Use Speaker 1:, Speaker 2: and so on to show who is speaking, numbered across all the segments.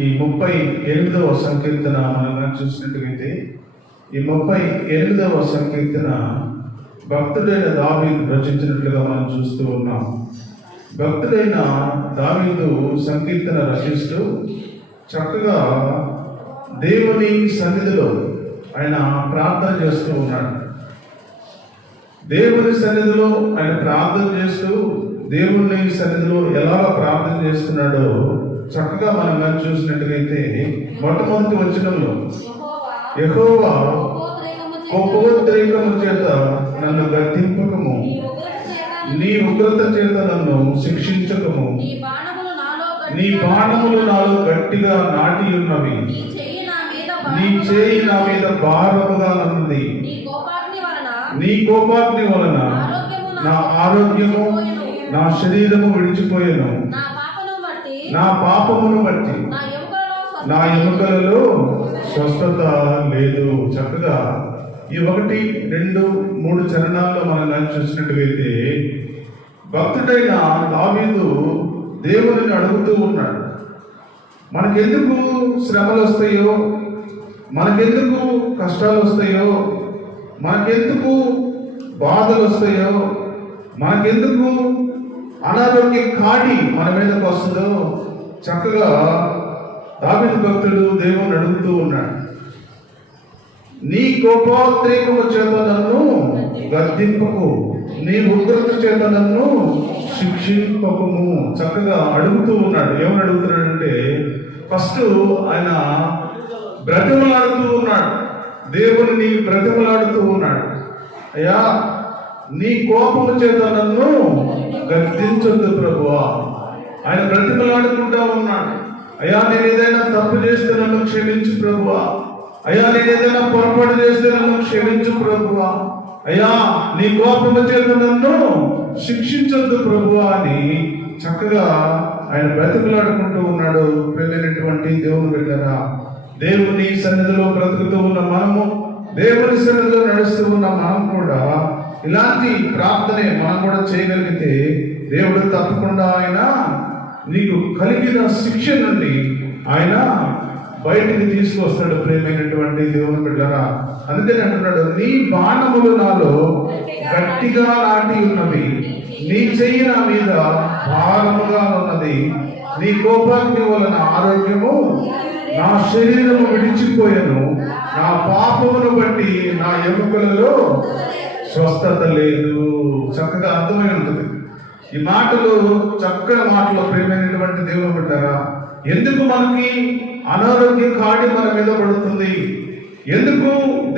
Speaker 1: ఈ ముప్పై ఎనిమిదవ సంకీర్తన మనం చూసినట్లయితే ఈ ముప్పై ఎనిమిదవ సంకీర్తన భక్తుడైన దావీదు రచించినట్లుగా మనం చూస్తూ ఉన్నాం. భక్తుడైన దావీదు సంకీర్తన రచిస్తూ చక్కగా దేవుని సన్నిధిలో ఆయన ప్రార్థన చేస్తూ ఉన్నాడు. దేవుని సన్నిధిలో ఆయన ప్రార్థన చేస్తూ దేవుని సన్నిధిలో ఎలా ప్రార్థన చేస్తున్నాడో చక్కగా మనం కానీ చూసినట్టుగైతే మొట్టమొదటి వచనంలో
Speaker 2: యెహోవా కోపోద్రేకము చేత
Speaker 1: నన్ను గద్దింపకము.
Speaker 2: నీ ఉగ్రత చేత
Speaker 1: నన్ను శిక్షించకము.
Speaker 2: నీ బాణములు నాలో
Speaker 1: గట్టిగా నాటి ఉన్నవి.
Speaker 2: నీ
Speaker 1: చేయి నా మీద భారముగా ఉన్నది.
Speaker 2: నీ కోపాగ్ని వలన
Speaker 1: నా ఆరోగ్యము నా శరీరము విడిచిపోయాను.
Speaker 2: నా
Speaker 1: పాపమును బట్టి.
Speaker 2: నా ఎముకలలో
Speaker 1: స్వస్థత లేదు. చక్కగా ఈ ఒకటి రెండు మూడు చరణాల్లో మనం చూసినట్టుగైతే భక్తుడైన దావీదు దేవుడిని అడుగుతూ ఉన్నాడు. మనకెందుకు శ్రమలు వస్తాయో? మనకెందుకు కష్టాలు వస్తాయో? మనకెందుకు బాధలు వస్తాయో? మనకెందుకు అనారోగ్య కాడి మన మీదకి వస్తుందో చక్కగా దావిద భక్తుడు దేవుని అడుగుతూ ఉన్నాడు. నీ కోపోద్రేకము చేత నన్ను గర్దింపకు నీ ఉగ్రత చేత నన్ను శిక్షింపకము. చక్కగా అడుగుతూ ఉన్నాడు. ఏమని అడుగుతున్నాడంటే ఫస్ట్ ఆయన బ్రతిమలాడుతూ ఉన్నాడు. దేవుని బ్రతిమలాడుతూ ఉన్నాడు. అయ్యా నీ కోపము చేత నన్ను గద్దించొద్దు ప్రభువా. ఆయన బ్రతిమలాడుకుంటా ఉన్నాడు. అయ్యా నేను ఏదైనా తప్పు చేస్తే నన్ను క్షమించు ప్రభువా. అయ్యా నేను ఏదైనా పొరపాటు చేస్తే నన్ను క్షమించు ప్రభువా. అయ్యా నీ కోపము చేత నన్ను శిక్షించొద్దు ప్రభువా అని చక్కగా ఆయన బ్రతిమలాడుకుంటూ ఉన్నాడు. పెళ్ళినటువంటి దేవుని బిడ్డరా దేవుని సన్నిధిలో బ్రతుకుతూ ఉన్న మనము దేవుని సన్నిధిలో నడుస్తూ ఉన్న మనం కూడా ఇలాంటి ప్రార్థనే మనం కూడా చేయగలిగితే దేవుడు తప్పకుండా ఆయన నీకు కలిగిన శిక్ష నుండి ఆయన బయటికి తీసుకొస్తాడు ప్రేమైనటువంటి దేవుని బిడ్డరా. అందుకని అంటున్నాడు నీ బాణములు నాలో గట్టిగా నాటి ఉన్నవి నీ చెయ్యి నా మీద భారముగా ఉన్నది నీ కోపాగ్ని వలన ఆరోగ్యము నా శరీరము విడిచిపోయాను నా పాపమును బట్టి నా ఎముకలలో స్వస్థత లేదు. చక్కగా అర్థమై ఉంటుంది. ఈ మాటలు చక్కని మాటలు ప్రేమైనటువంటి దేవుని పడ్డారా ఎందుకు మనకి అనారోగ్యం కాడి మన మీద పడుతుంది? ఎందుకు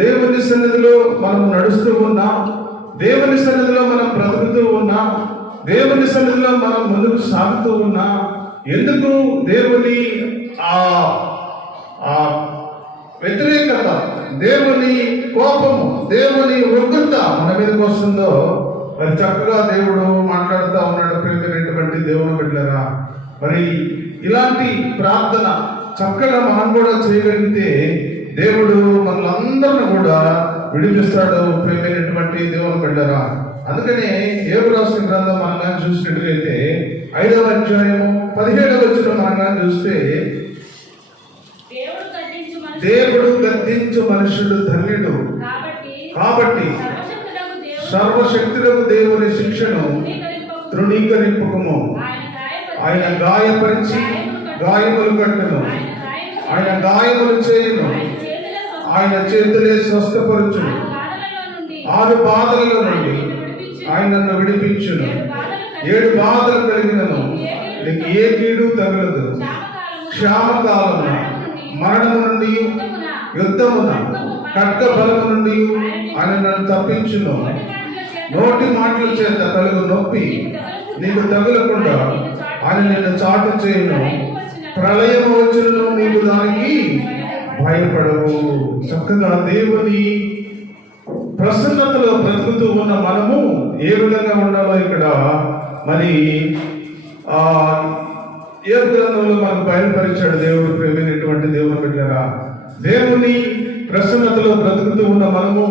Speaker 1: దేవుని సన్నిధిలో మనం నడుస్తూ ఉన్నాం? దేవుని సన్నిధిలో మనం బ్రతుకుతూ ఉన్నాం? దేవుని సన్నిధిలో మనం ముందుకు సాగుతూ ఉన్నాం? ఎందుకు దేవుని ఆ ఆ వ్యతిరేకత దేవుని కోపము దేవుని ఉగ్రత మన మీదకి వస్తుందో? మరి చక్కగా దేవుడు మాట్లాడుతూ ఉన్నాడు ప్రేమైనటువంటి దేవుని బిడ్డరా మరి ఇలాంటి ప్రార్థన చక్కగా మనం కూడా చేయగలిగితే దేవుడు మనలందరిని కూడా విడిపిస్తాడు ప్రేమైనటువంటి దేవుని బిడ్డరా అందుకనే ఏడు రాష్ట్ర గ్రంథం మనం కానీ చూసినట్లయితే ఐదవ అధ్యాయము పదిహేడవ వచ్చిన మనం కానీ చూస్తే
Speaker 2: దేవుడు గద్దించు మనుషుడు
Speaker 1: గద్దించు మనుషుడు ధన్యుడు
Speaker 2: కాబట్టి
Speaker 1: సర్వశక్తులకు దేవుని శిక్షను
Speaker 2: తృణీకరింపకు
Speaker 1: తృణీకరింపకము.
Speaker 2: ఆయన గాయపరిచి
Speaker 1: గాయములు కట్టును.
Speaker 2: ఆయన
Speaker 1: గాయములు చేయును.
Speaker 2: ఆయన చేతుల
Speaker 1: స్వస్థపరచును.
Speaker 2: బాధలలో నుండి
Speaker 1: ఆరు బాధల నుండి ఆయన నన్ను విడిపించును. ఏడు బాధలు కలిగినను. నీకు ఏ కీడు తగలదు. క్షామకాలమున మరణము నుండి యుద్ధమున ఖడ్గ బలము నుండి ఆయన నన్ను తప్పించును. నోటి మాటల చేత కలుగు నొప్పి నీకు తగులకుండా ఆయన నిన్ను చాటు చేయను. ప్రళయం వచ్చును నీకు దానికి భయపడవు. చక్కగా దేవుని ప్రసన్నతలో బ్రతుకుతూ ఉన్న మనము ఏ విధంగా ఉండాలో ఇక్కడ మరి ఆ ఏ గ్రంథంలో మనకు బయలుపరిచాడు దేవుడు ప్రేమైనటువంటి దేవుని బిడ్డరా? దేవుని ప్రసన్నతలో బ్రతుకుతూ ఉన్న మనము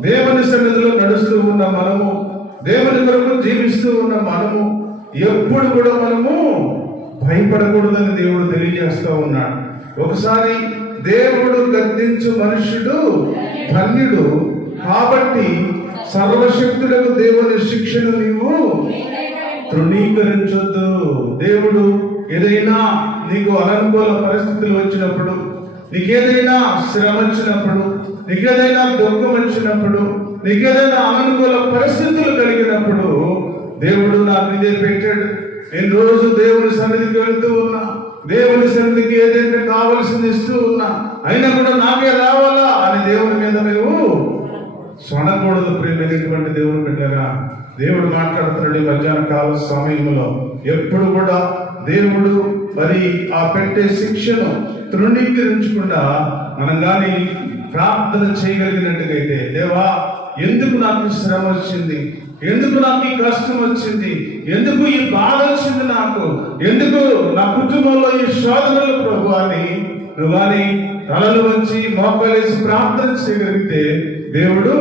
Speaker 1: దేవుని సన్నిధిలో నడుస్తూ ఉన్న మనము దేవుని కొరకు జీవిస్తూ ఉన్న మనము ఎప్పుడు కూడా మనము భయపడకూడదని దేవుడు తెలియజేస్తూ ఉన్నాడు. ఒకసారి దేవుడు గద్దించు మనుషుడు ధన్యుడు. కాబట్టి సర్వశక్తులకు దేవుని శిక్షను నీవు తృణీకరించొద్దు. దేవుడు ఏదైనా నీకు అననుకూల పరిస్థితులు వచ్చినప్పుడు నీకేదైనా శ్రమ వచ్చినప్పుడు నీకేదైనా దుఃఖం వచ్చినప్పుడు నీకేదైనా అనుకూల పరిస్థితులు కలిగినప్పుడు దేవుడు నా మీద పెట్టాడు. నేను రోజు దేవుని సన్నిధికి వెళ్తూ ఉన్నా. దేవుని సన్నిధికి ఏదైతే కావలసింది ఇస్తూ ఉన్నా. అయినా కూడా నాకే రావాలా అని దేవుని మీద మేము సొనకూడదు ప్రేమైనటువంటి దేవుని బిడ్డగా దేవుడు మాట్లాడుతున్నాడు ఈ మధ్యాహ్న కాల సమయంలో. ఎప్పుడు కూడా దేవుడు మరి ఆ పెట్టే శిక్షను తృణీకరించకుండా మనం కానీ ప్రార్థన చేయగలిగినట్టుగైతే దేవా ఎందుకు నాకు శ్రమ వచ్చింది? ఎందుకు నాకు ఈ కష్టం వచ్చింది? ఎందుకు ఈ బాధ వచ్చింది నాకు? ఎందుకు నా కుటుంబంలో ఈ శోధనలు ప్రభు అని నువ్వు కానీ తలలు వచ్చి మోకలేసి ప్రార్థన చేయగలిగితే దేవుడు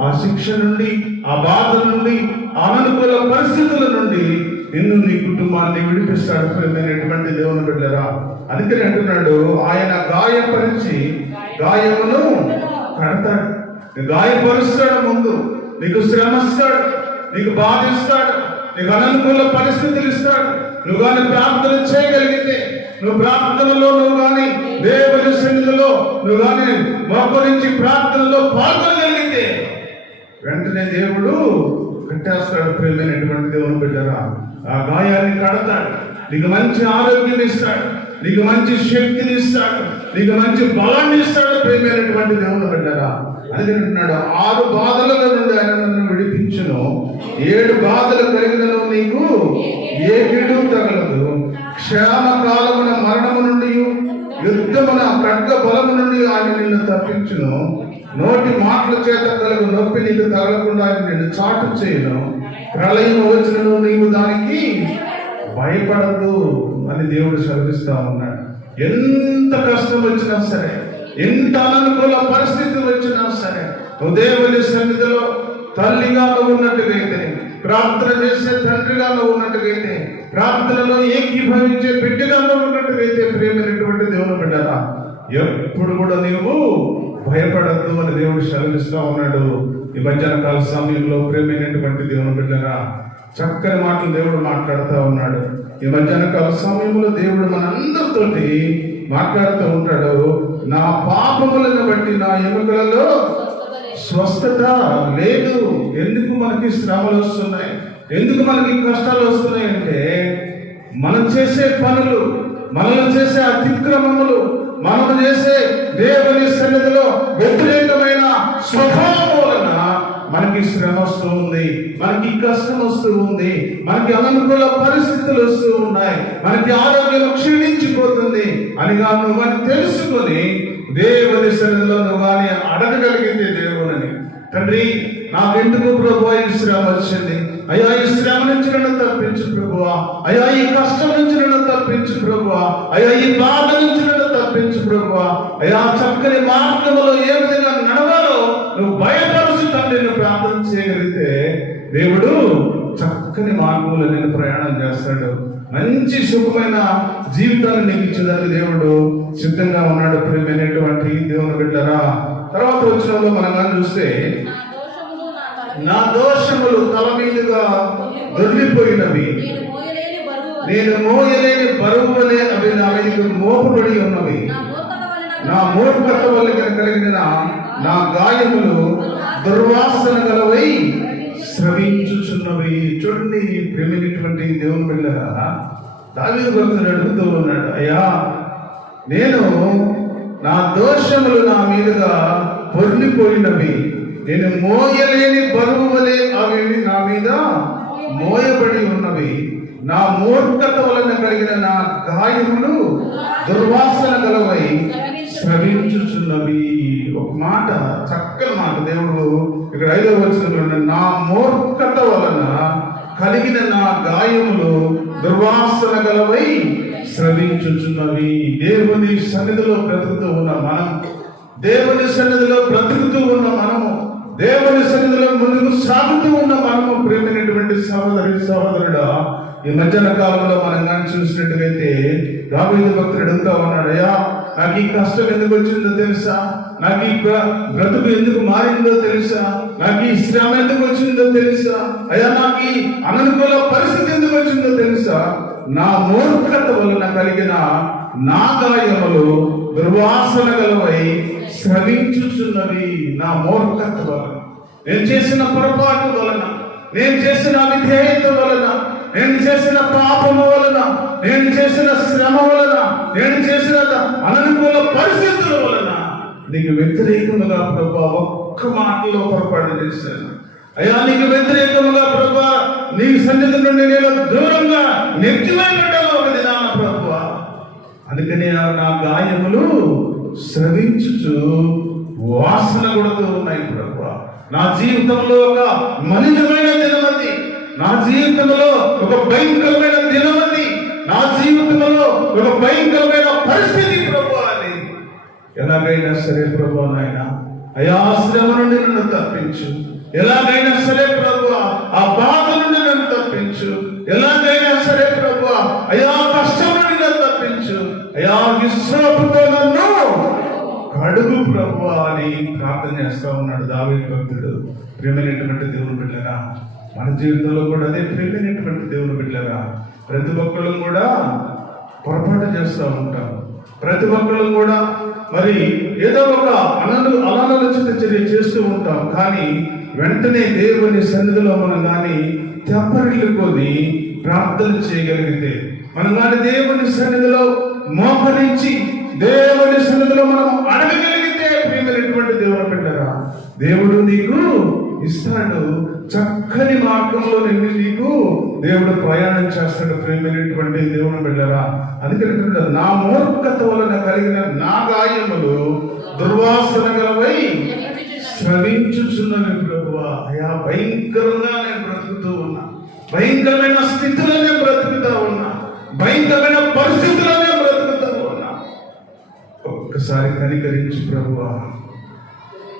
Speaker 1: ఆ శిక్ష నుండి ఆ బాధ నుండి అననుకూల పరిస్థితుల నుండి నిన్ను నీ కుటుంబాన్ని విడిపిస్తాడు ప్రియమైనటువంటి దేవుని బిడ్డరా. అందుకని అంటున్నాడు ఆయన గాయపరిచి గాయమును కడతాడు. గాయపరుస్తాడు ముందు. నీకు శ్రమస్తాడు నీకు బాధిస్తాడు నీకు అననుకూల పరిస్థితులు ఇస్తాడు. నువ్వు కానీ ప్రార్థన చేయగలిగితే నువ్వు ప్రార్థనలో నువ్వు కానీ దేవుని సన్నిధిలో నువ్వు కానీ మోకరించి ప్రార్థనలో పాల్గొనగలిగితే వెంటనే దేవుడు కట్టేస్తాడు ప్రేమైనటువంటి దేవుని బిడ్డరా. ఆ గాయాన్ని కడతాడు నీకు మంచి ఆరోగ్యం ఇస్తాడు. నీకు మంచి శక్తిని ఇస్తాడు. నీకు మంచి బలాన్ని ఇస్తాడు. ప్రేమైనటువంటి దేవుడు బిడ్డరా అది అంటున్నాడు ఆరు బాధల నుండి ఆయన నన్ను విడిపించును. ఏడు బాధలు కలిగినను నీకు. ఏ గిడు తగలదు. క్షేమ కాలమున మరణము నుండి యుద్ధమున ఖడ్గ బలము నుండి ఆయన నిన్ను తప్పించును. నోటి మాటల చేత కలుగు నొప్పి నీకు తగలకుండా ఆయన నిన్ను చాటు చేయను. ప్రళయం వచ్చినను నీవు దానికి భయపడద్దు అని దేవుడు శ్రమిస్తా ఉన్నాడు. ఎంత కష్టం వచ్చినా సరే ఎంత అనుకూల పరిస్థితులు వచ్చినా సరే నువ్వు సన్నిధిలో తల్లిగా ఉన్నట్టుగైతే ప్రార్థన చేసే తండ్రిగా ఉన్నట్టుగైతే ప్రార్థనలో ఏకీభవించే బిడ్డగా ఉన్నట్టుగైతే ప్రేమైనటువంటి దేవుని బిడ్డరా ఎప్పుడు కూడా నీవు భయపడద్దు అని దేవుడు శ్రమిస్తా ఉన్నాడు. ఈ మధ్యాహ్న కాల సమయంలో ప్రేమైనటువంటి దేవుని బిడ్డరా చక్కని మాటలు దేవుడు మాట్లాడుతూ ఉన్నాడు. ఈ మధ్యాహ్న కాల సమయంలో దేవుడు మనందరితోటి మాట్లాడుతూ ఉంటాడు. నా పాపములను బట్టి నా ఎముకలలో స్వస్థత లేదు. ఎందుకు మనకి శ్రమలు వస్తున్నాయి? ఎందుకు మనకి కష్టాలు వస్తున్నాయి అంటే మనం చేసే పనులు మనం చేసే అతిక్రమములు మనం చేసే దేవుని సన్నిధిలో వ్యతిరేకమైన స్వభావం వలన మనకి శ్రమ వస్తూ ఉంది మనకి కష్టం వస్తూ ఉంది మనకి అననుకూల పరిస్థితులు వస్తూ ఉన్నాయి మనకి ఆరోగ్యం క్షీణించిపోతుంది అని కాదు నువ్వు అని తెలుసుకొని దేవుని సన్నిధిలో నువ్వు అని అడగగలిగింది దేవుని తండ్రి నాకెందుకు ప్రభు ఈ శ్రమ వచ్చింది? అయ్యా ఈ శ్రమ నుంచి నన్ను తప్పించు ప్రభువా. అయ్యా ఈ కష్టం నుంచి నన్ను తప్పించు ప్రభువా. అయ్యా ఈ బాధ నుంచి నన్ను తప్పించు ప్రభువా. అయ్యా చక్కని మార్గంలో దేవుడు చక్కని మార్గంలో నేను ప్రయాణం చేస్తాడు. మంచి శుభమైన జీవితాన్ని నీకు దేవుడు సిద్ధంగా ఉన్నాడు ప్రేమైనటువంటి దేవుని బిడ్డరా. తర్వాత వచ్చిన మనంగా మనం కానీ చూస్తే
Speaker 2: నా దోషములు తల
Speaker 1: మీదుగా దొరికిపోయినవి.
Speaker 2: నేను మోయలేని బరువు
Speaker 1: అవి నా మీద మోపబడి ఉన్నవి.
Speaker 2: నా మోపు
Speaker 1: వల్ల కలిగిన నా గాయములు దుర్వాసన గలవై స్రవించుచున్నవి చూడండి ప్రేమైనటువంటి దేవుని బిడ్డరా దావి భక్తుడు అడుగుతూ ఉన్నాడు అయ్యా నేను నా దోషములు నా మీదుగా పొర్లిపోయినవి. నేను మోయలేని బరువు వలె అవి నా మీద మోయబడి ఉన్నవి. నా మూర్ఖత వలన కలిగిన నా గాయములు దుర్వాసన గలవై శ్రవించుచున్నవి ఒక మాట చక్కని మాట. దేవుడు ఇక్కడ ఐదో వచ్చిన నా మూర్ఖత వలన కలిగిన నా గాయములు దుర్వాసన గలవై శ్రమించుచున్నవి దేవుని సన్నిధిలో బ్రతుకుతూ ఉన్న మనం దేవుని సన్నిధిలో బ్రతుకుతూ ఉన్న మనము దేవుని సన్నిధిలో ముందుకు సాగుతూ ఉన్న మనము ప్రేమైనటువంటి సహోదరి సహోదరుడా ఈ మధ్యాహ్న కాలంలో మనం కానీ చూసినట్టుగైతే దావీదు భక్తుడు అడుగుతా ఉన్నాడయ్యా నాకు ఈ కష్టం ఎందుకు వచ్చిందో తెలుసా? నాకు ఈ బ్రతుకు ఎందుకు మారిందో తెలుసా? నాకు ఈ శ్రమ ఎందుకు వచ్చిందో తెలుసా? అయ్యా నాకు ఈ అననుకూల పరిస్థితి ఎందుకు వచ్చిందో తెలుసా? నా మూర్ఖత వలన కలిగిన నా గాయములు దుర్వాసన గలవై శ్రవించుచున్నవి నా మూర్ఖత వలన. నేను చేసిన పొరపాటు వలన నేను చేసిన అవిధేయత వలన నేను చేసిన పాపము వలన నేను చేసిన శ్రమ వలన నేను చేసిన అననుకూల పరిస్థితుల వలన నీకు వ్యతిరేకముగా ప్రభావం ఒక్క మాటలో పొరపాటు చేశాను అయ్యా నీకు వ్యతిరేకముగా ప్రభు నీ సన్నిధి నుండి నేను దూరంగా నెట్టివేయబడ్డాను ఒక దినాన ప్రభు. అందుకనే నా- నా గాయములు స్రవించుచు వాసన కూడా ఉన్నాయి ప్రభు. నా జీవితంలో ఒక మలినమైన దినమది. నా జీవితంలో ఒక భయంకరమైన దినమది. నా జీవితంలో ఒక భయంకరమైన పరిస్థితి ప్రభు అది. ఎలాగైనా సరే ప్రభు నాయన అయా శ్రమ నుండి నన్ను తప్పించు. ఎలాగైనా సరే ప్రభు ఆ బాధ నుండి నన్ను తప్పించు. ఎలాగైనా సరే ప్రభు అయా కష్టం నుండి నన్ను తప్పించు. అయా విశ్రాపుతో నన్ను కడుగు ప్రభు అని ప్రార్థన చేస్తా ఉన్నాడు దావేది భక్తుడు. ప్రేమైనటువంటి దేవుని బిడ్డరా మన జీవితంలో కూడా అదే ప్రేమైనటువంటి దేవుని బిడ్డరా. ప్రతి ఒక్కళ్ళు కూడా పొరపాటు చేస్తూ ఉంటాం ప్రతి ఒక్కళ్ళు కూడా మరి ఏదో ఒక అనలు అనాలోచిత చర్య చేస్తూ ఉంటాం. కానీ వెంటనే దేవుని సన్నిధిలో మనం కానీ తెప్పరిల్లుకొని ప్రార్థన చేయగలిగితే మనం కానీ దేవుని సన్నిధిలో మోకరించి దేవుని సన్నిధిలో మనం అడగగలిగితే ప్రియమైనటువంటి దేవుని పెట్టరా దేవుడు నీకు ఇస్తాడు. చక్కని మార్గంలో నిన్ను నీకు దేవుడు ప్రయాణం చేస్తాడు ప్రేమైనటువంటి దేవుని బిడ్డరా. అందుకని అంటున్నాడు, నా మూర్ఖత వలన కలిగిన నా గాయములు దుర్వాసన గలవై శ్రవించుచున్నవి ప్రభువా. అయా భయంకరంగా నేను బ్రతుకుతూ ఉన్నా. భయంకరమైన స్థితిలో నేను బ్రతుకుతా ఉన్నా. భయంకరమైన పరిస్థితిలో నేను బ్రతుకుతూ ఉన్నా. ఒక్కసారి కనికరించి ప్రభువా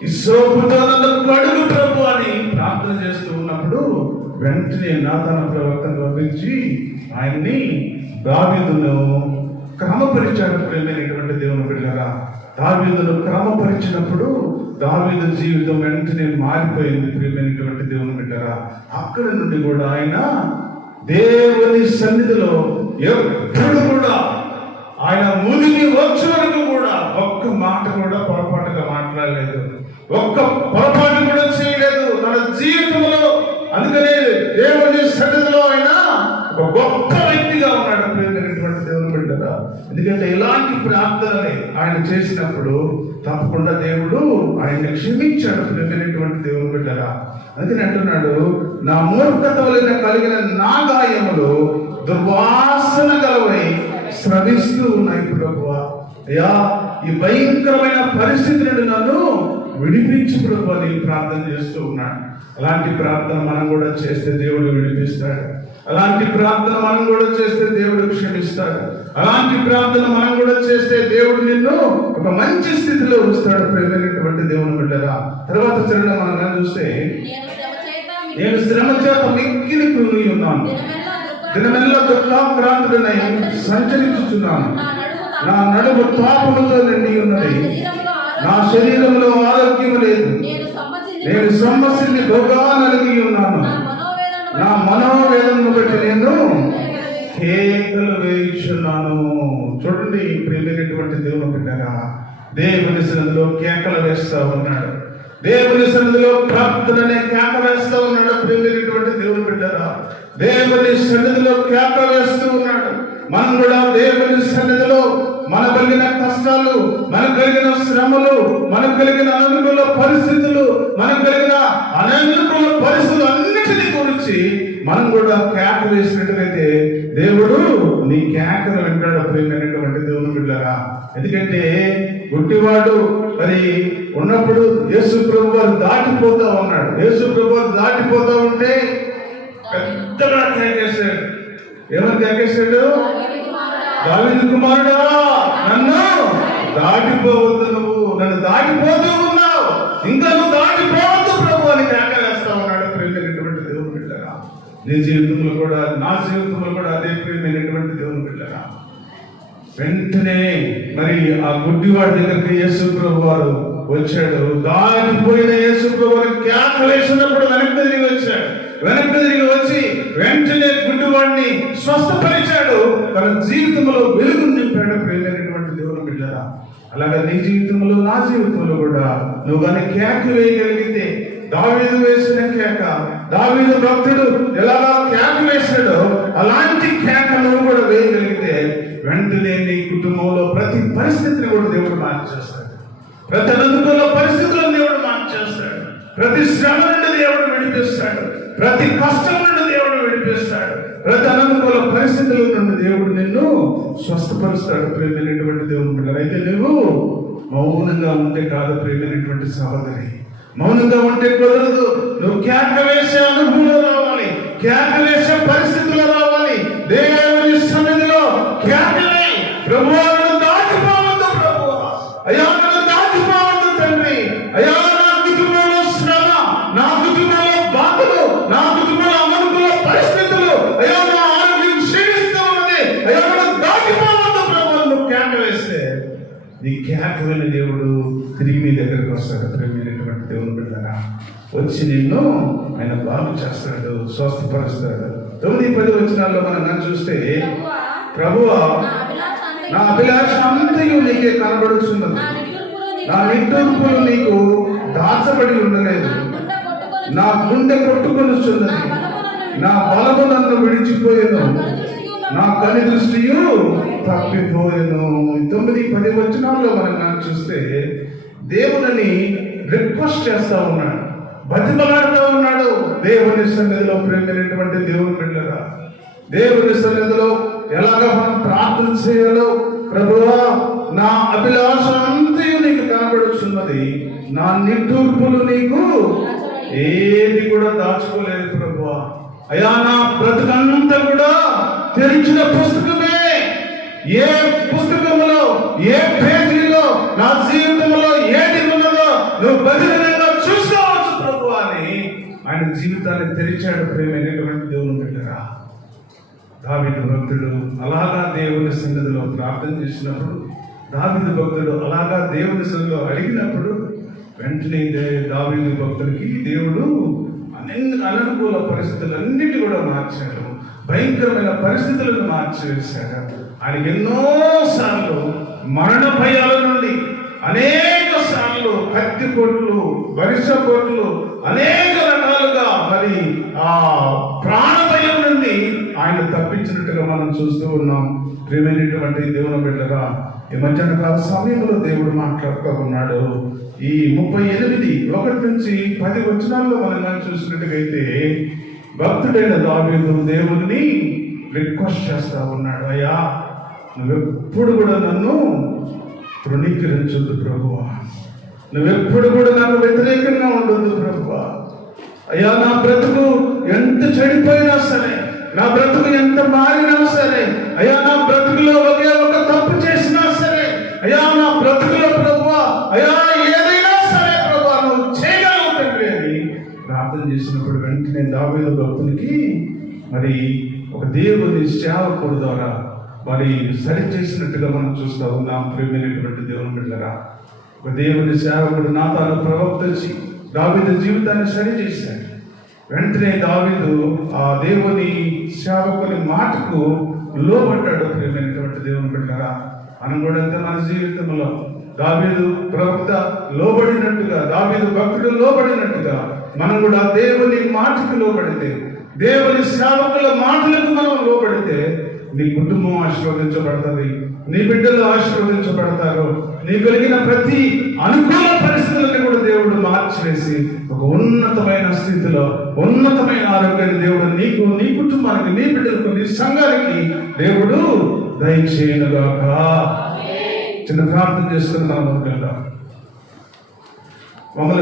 Speaker 1: ఈ నన్ను కడుగు ప్రభు అని ప్రార్థన చేస్తూ ఉన్నప్పుడు వెంటనే నాతన ప్రవక్తను పంపించి ఆయన్ని దావీదును క్రమపరిచాడు ప్రేమైనటువంటి దేవుని బిడ్డగా దావీదును క్రమపరిచినప్పుడు దావీదు జీవితం వెంటనే మారిపోయింది ప్రియమైనటువంటి దేవుని బిడ్డగా అక్కడ నుండి కూడా ఆయన దేవుని సన్నిధిలో ఎప్పుడు కూడా ఆయన మునిగి వచ్చే వరకు కూడా ఒక్క మాట కూడా పొరపాటుగా మాట్లాడలేదు. ఒక్క పొరపాటు కూడా చేయలేదు. తన జీవితంలో అందుకనే దేవుని సన్నిధిలో ఆయన ఒక గొప్ప వ్యక్తిగా ఉన్నాడు ప్రేమైనటువంటి దేవుని బిడ్డగా ఎందుకంటే ఇలాంటి ప్రార్థనని ఆయన చేసినప్పుడు తప్పకుండా దేవుడు ఆయన్ని క్షమించాడు ప్రేమైనటువంటి దేవుని బిడ్డగా. అందుకని అంటున్నాడు నా మూర్ఖత వలన కలిగిన నా గాయములు దుర్వాసన గలవై స్రవిస్తూ ఉన్నాయి ప్రభువా. అయ్యా ఈ భయంకరమైన పరిస్థితి నుండి నన్ను విడిపించు ప్రభు అని ప్రార్థన చేస్తూ ఉన్నాడు. అలాంటి ప్రార్థన మనం కూడా చేస్తే దేవుడు విడిపిస్తాడు. అలాంటి ప్రార్థన మనం కూడా చేస్తే దేవుడు క్షమిస్తాడు. అలాంటి ప్రార్థన మనం కూడా చేస్తే దేవుడు నిన్ను ఒక మంచి స్థితిలో ఉంచుతాడు ప్రేమైనటువంటి దేవుని బిడ్డగా తర్వాత చరణం మనం చూస్తే
Speaker 2: నేను శ్రమ చేత మీ
Speaker 1: నేను మిక్కిలి కృంగి ఉన్నాను.
Speaker 2: దినమెల్లా
Speaker 1: దుఃఖాక్రాంతుడనై సంచరించుచున్నాను.
Speaker 2: నా నడుము
Speaker 1: నా తాపముతో నిండి ఉన్నది. నా శరీరంలో ఆరోగ్యం లేదు.
Speaker 2: నేను
Speaker 1: సమస్యని బహుగా నలిగి ఉన్నాను.
Speaker 2: నా మనోవేదన
Speaker 1: నా మనోవేదనను బట్టి నేను కేకలు వేయుచున్నాను. చూడండి ప్రేమైనటువంటి దేవుని బిడ్డగా దేవుని సన్నిధిలో కేకలు వేస్తా ఉన్నాడు. దేవుని సన్నిధిలో ప్రార్థననే కేక వేస్తా ఉన్నాడు ప్రేమైనటువంటి దేవుని బిడ్డగా దేవుని సన్నిధిలో కేక వేస్తూ ఉన్నాడు. మనం కూడా దేవుని సన్నిధిలో మన కలిగిన కష్టాలు మన కలిగిన శ్రమలు మన కలిగిన అనుకూల పరిస్థితులు మన కలిగిన అననుకూల పరిస్థితులు అన్నిటిని గురించి మనం కూడా కేక వేసినట్లయితే దేవుడు నీ కేకలు వింటాడు ప్రేమైనటువంటి దేవుని బిడ్డరా ఎందుకంటే గుడ్డివాడు మరి ఉన్నప్పుడు యేసు ప్రభు వారు దాటిపోతా ఉన్నాడు. యేసు ప్రభు వారు దాటిపోతా ఉంటే పెద్దగా కేకేశాడు. ఏమని కేకేశాడు? దావీదు కుమారుడా నన్ను దాటిపోవద్దు నువ్వు. నన్ను దాటిపోతూ ఉన్నావు. ఇంకా నువ్వు దాటిపోవద్దు ప్రభు అని కేక వేస్తా ఉన్నాడు ప్రేమైనటువంటి దేవుని బిడ్డరా. నీ జీవితంలో కూడా నా జీవితంలో కూడా అదే ప్రేమైనటువంటి దేవుని బిడ్డరా. వెంటనే మరి ఆ గుడ్డివాడి దగ్గరికి యేసు ప్రభు వారు వచ్చాడు. దాటిపోయిన యేసు ప్రభు వారు కేకలేసినప్పుడు వెనక్కి తిరిగి వచ్చాడు. వెనక్కి తిరిగి వచ్చి వెంటనే గుడ్డివాడిని స్వస్థపరిచాడు. తన జీవితంలో వెలుగు నింపాడు ప్రేమైనటువంటి దేవుని బిడ్డరా. అలాగే నీ జీవితంలో నా జీవితంలో కూడా నువ్వు కానీ కేక వేయగలిగితే దావీదు వేసిన కేక దావీదు భక్తుడు ఎలాగా కేక వేసాడో అలాంటి కేక నువ్వు కూడా వేయగలిగితే వెంటనే నీ కుటుంబంలో ప్రతి పరిస్థితిని కూడా దేవుడు మార్చేస్తాడు. ప్రతి అనుకూల పరిస్థితులను దేవుడు మార్చేస్తాడు. ప్రతి శ్రమ నుండి దేవుడు విడిపిస్తాడు. ప్రతి కష్టం నుండి దేవుడు విడిపిస్తాడు. ప్రతి అనుకూల పరిస్థితుల నుండి దేవుడు నిన్ను స్వస్థపరుస్తాడు ప్రేమైనటువంటి దేవుడు అయితే నువ్వు మౌనంగా ఉంటే కాదు ప్రేమైనటువంటి సహోదరి. మౌనంగా ఉంటే కుదరదు. నువ్వు కేక వేసే అనుభూతి రావాలి. కేక వేసే వచ్చి నిన్ను ఆయన బాగు చేస్తాడు స్వస్థపరుస్తాడు. తొమ్మిది పది వచనాల్లో మనం చూస్తే
Speaker 2: ప్రభువా,
Speaker 1: ప్రభువా
Speaker 2: నా అభిలాష అంతయు
Speaker 1: నీకే కనబడుచున్నది.
Speaker 2: నా నిట్టూర్పులు నీకు
Speaker 1: నీకు దాచబడి ఉండలేదు.
Speaker 2: నా గుండె
Speaker 1: కొట్టుకొనుచున్నది నా బలము నన్ను విడిచిపోయేను. నా కని దృష్టియు తప్పిపోయేను. తొమ్మిది పది వచనాల్లో మనం కానీ చూస్తే దేవుని రిక్వెస్ట్ చేస్తా ఉన్నాడు. బతిమలాడుతూ ఉన్నాడు. దేవుని సన్నిధిలో ప్రేమైనటువంటి దేవుని బిడ్డరా. దేవుని సన్నిధిలో ఎలాగ మనం ప్రార్థన చేయాలో ప్రభువా నా అభిలాష అంతయు నీకు కనబడుచున్నది. నా నిట్టూర్పులు నీకు ఏది కూడా దాచుకోలేదు ప్రభువా. అయా నా బ్రతుకంతా కూడా తెరిచిన పుస్తకమే. ఏ పుస్తకములో ఏ పేజీలో నా జీవితంలో ఏది ఉన్నదో నువ్వు బదిలీ జీవితాన్ని తెరిచాడు ప్రేమైనటువంటి దేవుని బిడ్డరా. దావిదు భక్తుడు అలాగా దేవుని సన్నిధిలో ప్రార్థన చేసినప్పుడు దావిదు భక్తుడు అలాగా దేవుని సన్నిధిలో అడిగినప్పుడు వెంటనే దే- భక్తుడికి దేవుడు అన్ని అననుకూల పరిస్థితులన్నిటి కూడా మార్చాడు. భయంకరమైన పరిస్థితులను మార్చివేశాడు. ఆయన ఎన్నో సార్లు మరణ భయాల నుండి అనేక సార్లు కత్తి కోట్లు వరుస కోట్లు అనేక ఆ ప్రాణ భయం నుండి ఆయన తప్పించినట్టుగా మనం చూస్తూ ఉన్నాం. ప్రేమైనటువంటి దేవుని బిడ్డగా ఈ మధ్యాహ్న కాల సమయంలో దేవుడు మాట్లాడుతూ ఉన్నాడు. ఈ ముప్పై ఎనిమిది ఒకటి నుంచి పది వచనాల్లో మనం చూసినట్టుగైతే భక్తుడైన దావీదు దేవుణ్ణి రిక్వెస్ట్ చేస్తా ఉన్నాడు. అయ్యా నువ్వెప్పుడు కూడా నన్ను తృణీకరించొద్దు ప్రభువ. నువ్వెప్పుడు కూడా నాకు వ్యతిరేకంగా ఉండొద్దు ప్రభువ. అయ్యా నా బ్రతుకు ఎంత చెడిపోయినా సరే నా బ్రతుకు ఎంత మారినా సరే అయ్యా నా బ్రతుకులో ఒకే ఒక తప్పు చేసినా సరే అయ్యా నా బ్రతుకులో ప్రభు అయ్యా ఏదైనా సరే ప్రభు నువ్వు చేయగలవు తండ్రి అని ప్రార్థన చేసినప్పుడు వెంటనే దావేద భక్తునికి మరి ఒక దేవుని సేవకుడు ద్వారా మరి సరి చేసినట్టుగా మనం చూస్తూ ఉన్నాం ప్రేమైనటువంటి దేవుని బిడ్డరా ఒక దేవుని సేవకుడు నాతాను ప్రవర్తించి దావీదు జీవితాన్ని సరి చేశాడు. వెంటనే దావీదు ఆ దేవుని సేవకుని మాటకు లోబడ్డాడు. ప్రియమైనటువంటి దేవుని బిడ్డరా మనం కూడా అంతే మన జీవితంలో దావీదు ప్రవక్త లోబడినట్టుగా దావీదు భక్తుడు లోబడినట్టుగా మనం కూడా దేవుని మాటకు లోబడితే దేవుని సేవకుల మాటలకు మనం లోబడితే నీ కుటుంబం ఆశీర్వదించబడుతుంది. నీ బిడ్డలు ఆశీర్వదించబడతారు. నీ కలిగిన ప్రతి అనుకూల పరిస్థితులను కూడా దేవుడు మార్చివేసి ఒక ఉన్నతమైన స్థితిలో ఉన్నతమైన ఆరోగ్యాన్ని దేవుడు నీకు నీ కుటుంబానికి నీ బిడ్డలకు నీ సంఘానికి దేవుడు దయచేయనుగాక. చిన్న ప్రార్థన చేసుకుని మనం ముందుకెళ్దాం మమ్మల్ని